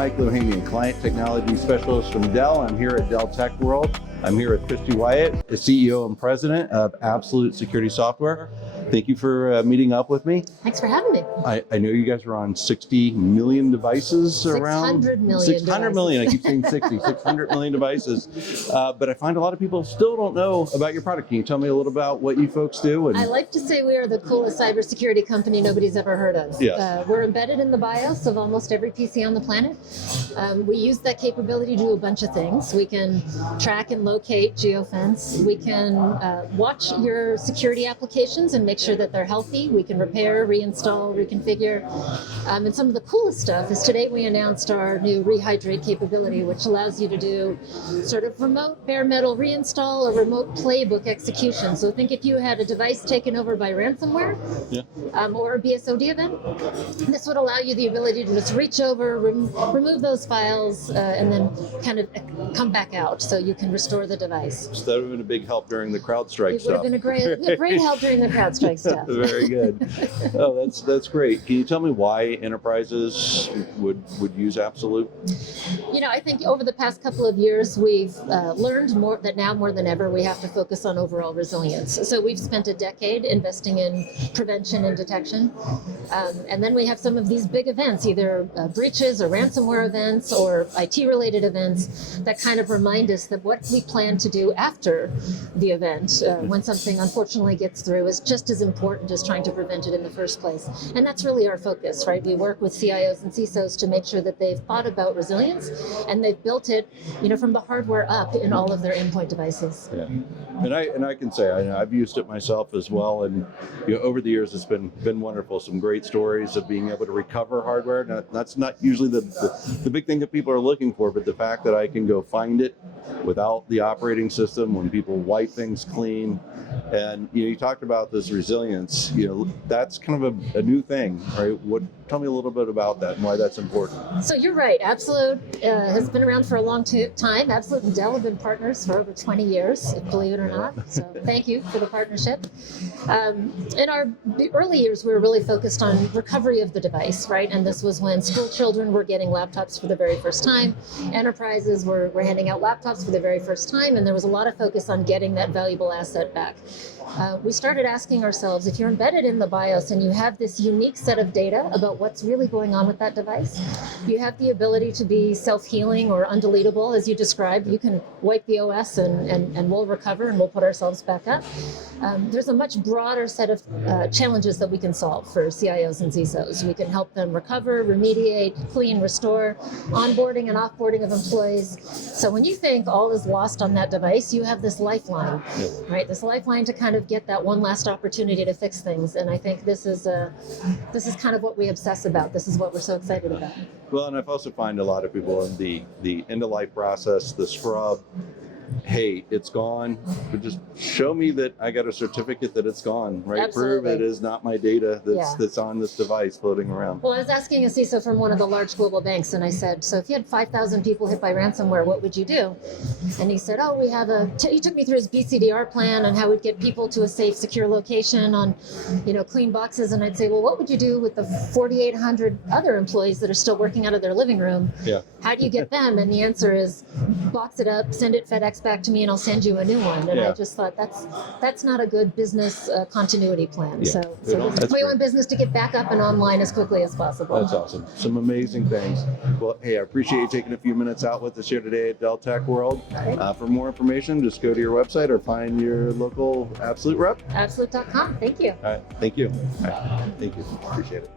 Mike Lohamian, Client Technology Specialist from Dell. I'm here at Dell Tech World. I'm here with Christy Wyatt, the CEO and President of Absolute Security Software. Thank you for meeting up with me. Thanks for having me. I know you guys are on 60 million devices around. 600 million 600 million, I keep saying 60, 600 million devices. But I find a lot of people still don't know about your product. Can you tell me a little about what you folks do? I like to say we are the coolest cybersecurity company nobody's ever heard of. Yes. We're embedded in the BIOS of almost every PC on the planet. We use that capability to do a bunch of things. We can track and locate geofence. We can watch your security applications and make sure that they're healthy. We can repair, reinstall, reconfigure. And some of the coolest stuff is today we announced our new rehydrate capability, which allows you to do sort of remote bare metal reinstall or remote playbook execution. So think if you had a device taken over by ransomware or a BSOD event, this would allow you the ability to just reach over, remove those files, and then kind of come back out so you can restore the device. So that would have been a big help during the CrowdStrike stuff. It would have been a great help during the CrowdStrike stuff. Very good. Oh, that's great. Can you tell me why enterprises would use Absolute? You know, I think over the past couple of years, we've learned that now more than ever, we have to focus on overall resilience. So we've spent a decade investing in prevention and detection. And then we have some of these big events, either breaches or ransomware events or IT-related events that kind of remind us that what we plan to do after the event, when something unfortunately gets through, is just as important as trying to prevent it in the first place. And that's really our focus, right? We work with CIOs and CISOs to make sure that they've thought about resilience and they've built it, from the hardware up in all of their endpoint devices. Yeah, and I can say I've used it myself as well, and over the years it's been wonderful. Some great stories of being able to recover hardware. Now, that's not usually the big thing that people are looking for, but the fact that I can go find it without the operating system when people wipe things clean. And you talked about this resilience. That's kind of a new thing, right? Tell me a little bit about that and why that's important. So you're right. Absolute has been around for a long time. Absolute and Dell have been partners for over 20 years, believe it or not. So thank you for the partnership. In our early years, we were really focused on recovery of the device, right? And this was when school children were getting laptops for the very first time. Enterprises were handing out laptops for the very first time, and there was a lot of focus on getting that valuable asset back. We started asking ourselves, if you're embedded in the BIOS and you have this unique set of data about what's really going on with that device, you have the ability to be self-healing or undeletable, as you described. You can wipe the OS and we'll recover and we'll put ourselves back up. There's a much broader set of challenges that we can solve for CIOs and CISOs. We can help them recover, remediate, clean, restore, onboarding and offboarding of employees. So when you think all is lost on that device, you have this lifeline, right? This lifeline to kind of get that one last opportunity to fix things. And I think this is kind of what we obsess about. This is what we're so excited about. Well, and I've also find a lot of people in the end of life process, the scrub, hey, it's gone, but just show me that I got a certificate that it's gone, right? Absolutely. Prove it is not my data that's on this device floating around. Well, I was asking a CISO from one of the large global banks, and I said, so if you had 5,000 people hit by ransomware, what would you do? And he said, oh, we have he took me through his BCDR plan on how we'd get people to a safe, secure location on, clean boxes. And I'd say, well, what would you do with the 4,800 other employees that are still working out of their living room? Yeah. How do you get them? And the answer is box it up, send it FedEx back to me, and I'll send you a new one. And I just thought that's not a good business continuity plan. Yeah. So we want business to get back up and online as quickly as possible. That's awesome. Some amazing things. Well, hey, I appreciate you taking a few minutes out with us here today at Dell Tech World. For more information, just go to your website or find your local Absolute rep. Absolute.com. Thank you. All right. Thank you. All right. Thank you. Appreciate it.